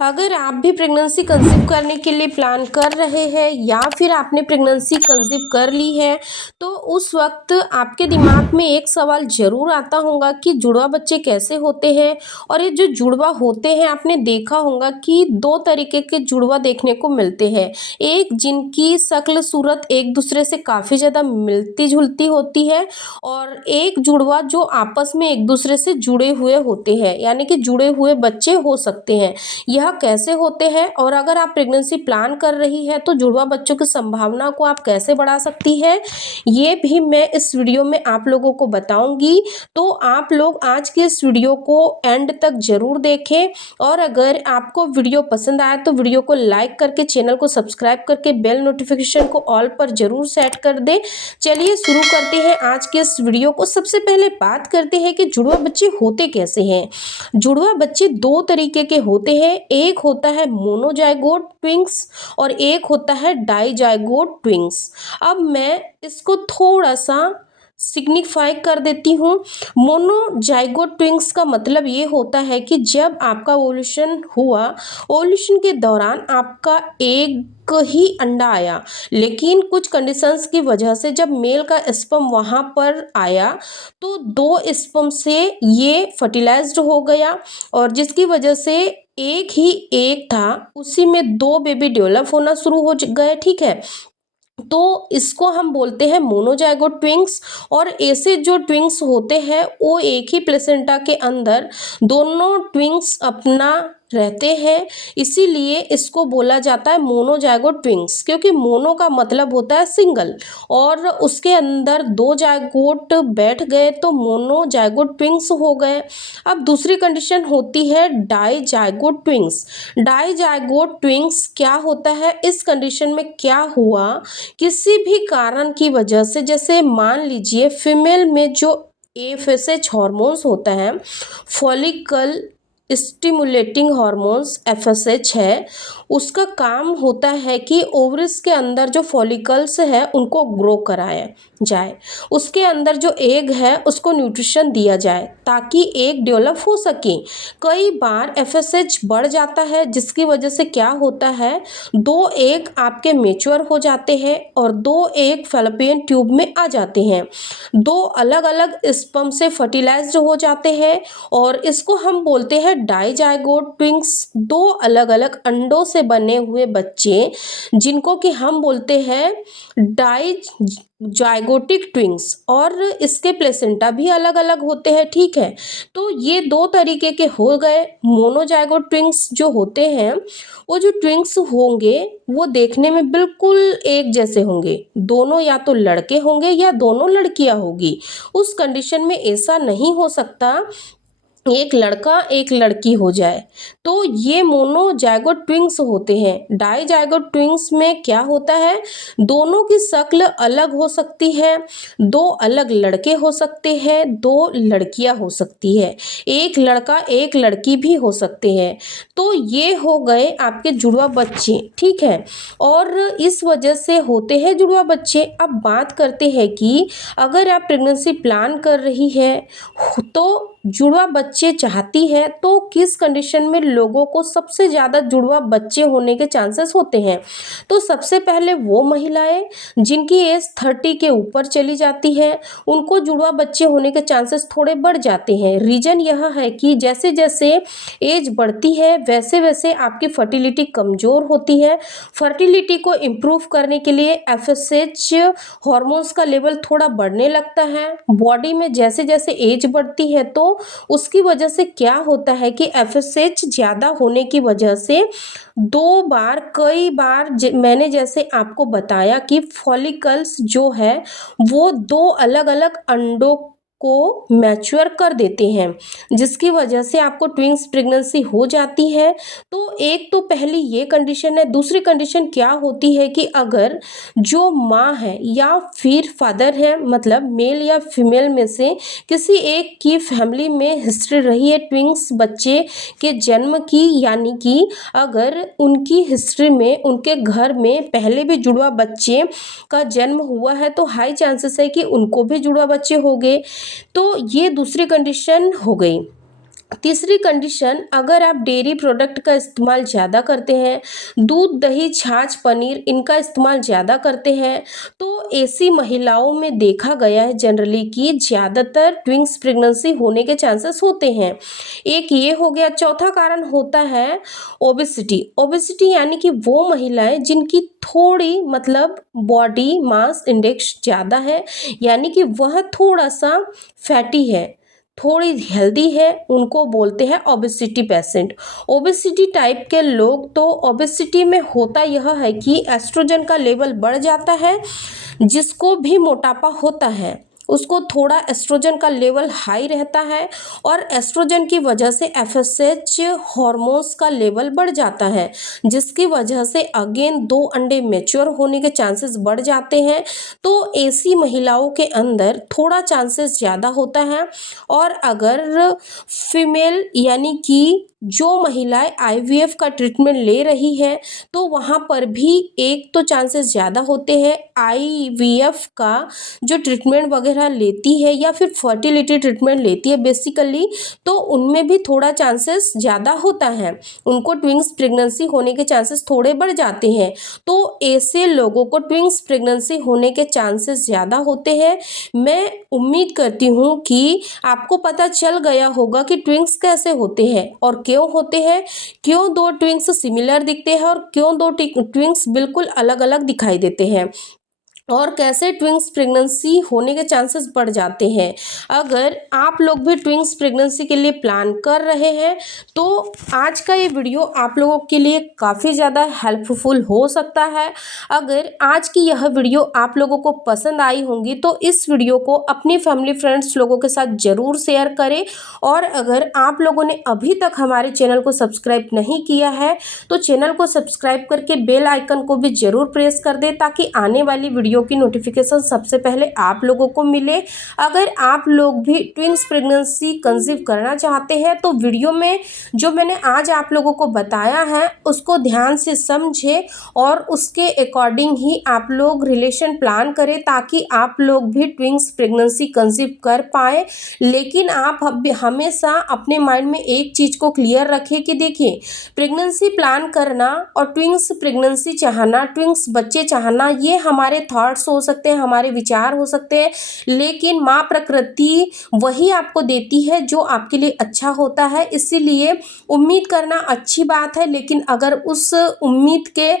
अगर आप भी प्रेगनेंसी कंसीव करने के लिए प्लान कर रहे हैं या फिर आपने प्रेगनेंसी कंसीव कर ली है, तो उस वक्त आपके दिमाग में एक सवाल ज़रूर आता होगा कि जुड़वा बच्चे कैसे होते हैं। और ये जो जुड़वा होते हैं, आपने देखा होगा कि दो तरीके के जुड़वा देखने को मिलते हैं। एक जिनकी शक्ल सूरत एक दूसरे से काफ़ी ज़्यादा मिलती जुलती होती है, और एक जुड़वा जो आपस में एक दूसरे से जुड़े हुए होते हैं, यानी कि जुड़े हुए बच्चे हो सकते हैं। यह कैसे होते हैं, और अगर आप प्रेगनेंसी प्लान कर रही है तो जुड़वा बच्चों की संभावना को आप कैसे बढ़ा सकती है, ये भी मैं इस वीडियो में आप लोगों को बताऊंगी। तो आप लोग आज के इस वीडियो को एंड तक जरूर देखें, और अगर आपको वीडियो पसंद आए तो वीडियो को लाइक करके चैनल को सब्सक्राइब करके बेल नोटिफिकेशन को ऑल पर जरूर सेट कर दें। चलिए शुरू करते हैं आज के इस वीडियो को। सबसे पहले बात करते हैं कि जुड़वा बच्चे होते कैसे हैं। जुड़वा बच्चे दो तरीके के होते हैं, एक होता है मोनोजाइगोट ट्विंक्स और एक होता है डाइजाइगोट ट्विंक्स। अब मैं इसको थोड़ा सा सिग्निफाई कर देती हूँ। मोनोजाइगोट ट्विंक्स का मतलब ये होता है कि जब आपका ओव्यूलेशन हुआ, ओव्यूलेशन के दौरान आपका एक ही अंडा आया, लेकिन कुछ कंडीशंस की वजह से जब मेल का स्पर्म वहाँ पर आया तो दो स्पर्म से ये फर्टिलाइज्ड हो गया, और जिसकी वजह से एक ही एक था, उसी में दो बेबी डेवलप होना शुरू हो गए। ठीक है, तो इसको हम बोलते हैं मोनोजाइगोट ट्विंक्स। और ऐसे जो ट्विंक्स होते हैं वो एक ही प्लेसेंटा के अंदर दोनों ट्विंक्स अपना रहते हैं, इसीलिए इसको बोला जाता है मोनोजाइगोट ट्विंक्स। क्योंकि मोनो का मतलब होता है सिंगल, और उसके अंदर दो जाइगोट बैठ गए तो मोनोजाइगोट ट्विंक्स हो गए। अब दूसरी कंडीशन होती है डाइजाइगोट ट्विंक्स। डाइजाइगोट ट्विंक्स क्या होता है, इस कंडीशन में क्या हुआ, किसी भी कारण की वजह से, जैसे मान लीजिए फीमेल में जो एफएसएच हॉर्मोन्स होता है, फॉलिकल स्टिमुलेटिंग हॉर्मोन्स एफएसएच है, उसका काम होता है कि ओवरिस के अंदर जो फॉलिकल्स है उनको ग्रो कराया जाए, उसके अंदर जो एग है उसको न्यूट्रिशन दिया जाए ताकि एग डेवलप हो सके। कई बार एफएसएच बढ़ जाता है, जिसकी वजह से क्या होता है, दो एग आपके मेच्योर हो जाते हैं और दो एग फैलोपियन ट्यूब में आ जाते हैं, दो अलग अलग स्पर्म से फर्टिलाइज्ड हो जाते हैं, और इसको हम बोलते हैं डाइजाइगोट ट्विंक्स। दो अलग अलग अंडों से बने हुए बच्चे, जिनको कि हम बोलते हैं डाइजाइगोटिक ट्विंक्स, और इसके प्लेसेंटा भी अलग अलग होते हैं। ठीक है, तो ये दो तरीके के हो गए। मोनोजाइगोट ट्विंक्स जो होते हैं, वो जो ट्विंक्स होंगे वो देखने में बिल्कुल एक जैसे होंगे, दोनों या तो लड़के होंगे या दोनों लड़कियां होगी। उस कंडीशन में ऐसा नहीं हो सकता एक लड़का एक लड़की हो जाए, तो ये मोनोजाइगोट ट्विंक्स होते हैं। डाइजाइगोट ट्विंक्स में क्या होता है, दोनों की शक्ल अलग हो सकती है, दो अलग लड़के हो सकते हैं, दो लड़कियां हो सकती है, एक लड़का एक लड़की भी हो सकते हैं। तो ये हो गए आपके जुड़वा बच्चे। ठीक है, और इस वजह से होते हैं जुड़वा बच्चे। अब बात करते हैं कि अगर आप प्रेगनेंसी प्लान कर रही है तो जुड़वा बच्चे चाहती है, तो किस कंडीशन में लोगों को सबसे ज़्यादा जुड़वा बच्चे होने के चांसेस होते हैं। तो सबसे पहले वो महिलाएं जिनकी एज 30 के ऊपर चली जाती है, उनको जुड़वा बच्चे होने के चांसेस थोड़े बढ़ जाते हैं। रीज़न यह है कि जैसे जैसे एज बढ़ती है वैसे वैसे आपकी फर्टिलिटी कमज़ोर होती है। फर्टिलिटी को इम्प्रूव करने के लिए एफएसएच हॉर्मोन्स का लेवल थोड़ा बढ़ने लगता है बॉडी में जैसे जैसे एज बढ़ती है। तो उसकी वजह से क्या होता है कि एफएसएच ज़्यादा होने की वजह से दो बार कई बार मैंने जैसे आपको बताया कि फॉलिकल्स जो है वो दो अलग अलग अंडों को मैच्योर कर देते हैं, जिसकी वजह से आपको ट्विंस प्रेगनेंसी हो जाती है। तो एक तो पहली ये कंडीशन है। दूसरी कंडीशन क्या होती है कि अगर जो माँ है या फिर फादर है, मतलब मेल या फीमेल में से किसी एक की फैमिली में हिस्ट्री रही है ट्विंस बच्चे के जन्म की, यानी कि अगर उनकी हिस्ट्री में उनके घर में पहले भी जुड़वा बच्चे का जन्म हुआ है तो हाई चांसेस है कि उनको भी जुड़वा बच्चे हो गए। तो ये दूसरी कंडीशन हो गई। तीसरी कंडीशन, अगर आप डेयरी प्रोडक्ट का इस्तेमाल ज़्यादा करते हैं, दूध, दही, छाछ, पनीर इनका इस्तेमाल ज़्यादा करते हैं, तो ऐसी महिलाओं में देखा गया है जनरली कि ज़्यादातर ट्विंस प्रेगनेंसी होने के चांसेस होते हैं। एक ये हो गया। चौथा कारण होता है ओबेसिटी। ओबेसिटी यानी कि वो महिलाएं जिनकी थोड़ी मतलब बॉडी मास इंडेक्स ज़्यादा है, यानी कि वह थोड़ा सा फैटी है, थोड़ी हेल्दी है, उनको बोलते हैं ओबेसिटी पेशेंट। ओबेसिटी टाइप के लोग, तो ओबेसिटी में होता यह है कि एस्ट्रोजन का लेवल बढ़ जाता है। जिसको भी मोटापा होता है उसको थोड़ा एस्ट्रोजन का लेवल हाई रहता है, और एस्ट्रोजन की वजह से एफएसएच हार्मोन्स का लेवल बढ़ जाता है, जिसकी वजह से अगेन 2 अंडे मैच्योर होने के चांसेस बढ़ जाते हैं। तो ऐसी महिलाओं के अंदर थोड़ा चांसेस ज़्यादा होता है। और अगर फीमेल यानी कि जो महिलाएं आईवीएफ का ट्रीटमेंट ले रही है, तो वहाँ पर भी एक तो चांसेस ज़्यादा होते हैं। आईवीएफ का जो ट्रीटमेंट वगैरह लेती है या फिर फर्टिलिटी ट्रीटमेंट लेती है बेसिकली, तो उनमें भी थोड़ा चांसेस ज़्यादा होता है, उनको ट्विंस प्रेगनेंसी होने के चांसेस थोड़े बढ़ जाते हैं। तो ऐसे लोगों को ट्विंस प्रेगनेंसी होने के चांसेस ज़्यादा होते हैं। मैं उम्मीद करती हूँ कि आपको पता चल गया होगा कि ट्विंस कैसे होते हैं और क्यों होते हैं, क्यों दो ट्विंस सिमिलर दिखते हैं और क्यों दो ट्विंस बिल्कुल अलग अलग दिखाई देते हैं, और कैसे ट्विंस प्रेगनेंसी होने के चांसेस बढ़ जाते हैं। अगर आप लोग भी ट्विंस प्रेगनेंसी के लिए प्लान कर रहे हैं, तो आज का ये वीडियो आप लोगों के लिए काफ़ी ज़्यादा हेल्पफुल हो सकता है। अगर आज की यह वीडियो आप लोगों को पसंद आई होंगी, तो इस वीडियो को अपनी फैमिली फ्रेंड्स लोगों के साथ ज़रूर शेयर करें। और अगर आप लोगों ने अभी तक हमारे चैनल को सब्सक्राइब नहीं किया है, तो चैनल को सब्सक्राइब करके बेल आइकन को भी ज़रूर प्रेस कर दें, ताकि आने वाली वीडियो की नोटिफिकेशन सबसे पहले आप लोगों को मिले। अगर आप लोग भी ट्विंस प्रेगनेंसी कंसीव करना चाहते हैं, तो वीडियो में जो मैंने आज आप लोगों को बताया है उसको ध्यान से समझें और उसके अकॉर्डिंग ही आप लोग रिलेशन प्लान करें, ताकि आप लोग भी ट्विंस प्रेगनेंसी कंसीव कर पाए। लेकिन आप हमेशा अपने माइंड में एक चीज़ को क्लियर रखें कि देखिए, प्रेगनेंसी प्लान करना और ट्विंस प्रेगनेंसी चाहना, ट्विंस बच्चे चाहना, ये हमारे थॉट्स हो सकते हैं, हमारे विचार हो सकते हैं, लेकिन माँ प्रकृति वही आपको देती है जो आपके लिए अच्छा होता है। इसीलिए उम्मीद करना अच्छी बात है, लेकिन अगर उस उम्मीद के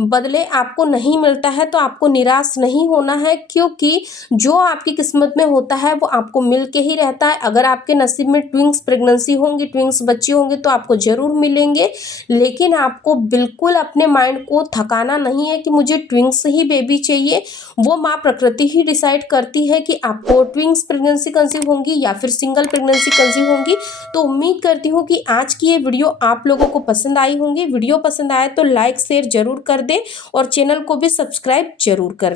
बदले आपको नहीं मिलता है तो आपको निराश नहीं होना है, क्योंकि जो आपकी किस्मत में होता है वो आपको मिल के ही रहता है। अगर आपके नसीब में ट्विंस प्रेगनेंसी होंगी, ट्विंस बच्चे होंगे, तो आपको ज़रूर मिलेंगे। लेकिन आपको बिल्कुल अपने माइंड को थकाना नहीं है कि मुझे ट्विंस ही बेबी चाहिए। वो माँ प्रकृति ही डिसाइड करती है कि आपको ट्विंस प्रेगनेंसी कंसीव होंगी या फिर सिंगल प्रेगनेंसी कंसीव होंगी। तो उम्मीद करती हूँ कि आज की ये वीडियो आप लोगों को पसंद आई होंगी। वीडियो पसंद आए तो लाइक शेयर जरूर कर दें और चैनल को भी सब्सक्राइब जरूर कर